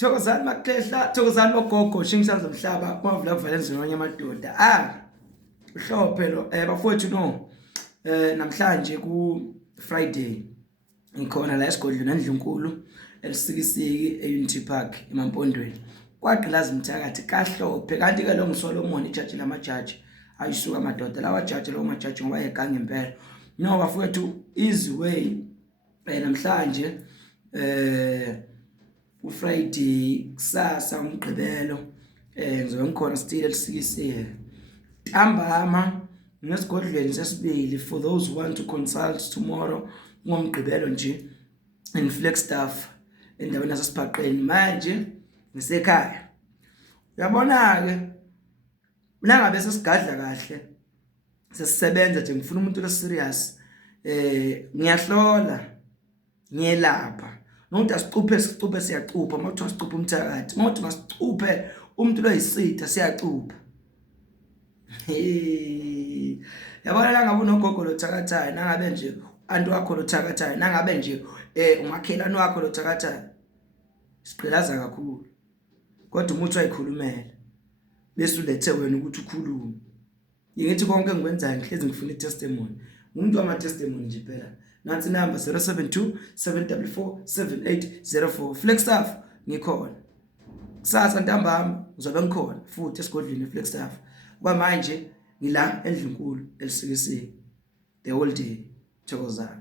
Thokozani maklehla, thokozani bogogo, shingisaza umhlaba, mavula kuvalenze nonye amadoda. Uhlophe lo bafowethu no. Namhlanje ku Friday ngikhona la esigodlweni eNdlunkulu elisikisiki eUnity Park eMampondweni. Kwagqilaza umthakathi kahlophe kanti ke lo ngiSolomon ijaji lamajaji ayisuka amadoda lawa jaji lo majaji ngoba egange impela. No bafowethu easy way namhlanje uFriday kusasa umgqibelo ngizobe ngikhona still elisikisile ntambama ngesigodlweni sesibili for those who want to consult tomorrow ngomgqibelo nje in Flagstaff endaweni yasesiphaqeni manje ngisekhaya. Uyabona ke mina ngabe sesigadla kahle sesisebenza nje ngifuna umuntu leserious ngiyahlola ngiyelapha nokuthi asicuphe siyacupha mawuthi asicuphe umthakathi mawuthi masicuphe umuntu loyisitha siyacupha. Yabona la ngabe unogogo lothakathayo nangabe nje antu wakho lothakathayo nangabe nje umakhelwane wakho lothakathayo siqhelaza kakhulu kodwa umuthi wayikhulumela bese ulethe wena ukuthi ukhulume. Ngithi konke engikwenzayo ngihlezi ngifuna itestimony umuntu wama testimony nje phela. Nansi number 072 744 7804 Flagstaff ngikhona kusasa ntambama uzobe ngikhona futhi esigodlweni eFlagstaff kwamanje ngila eNdlunkulu elisikisiki the whole day. Thokozani.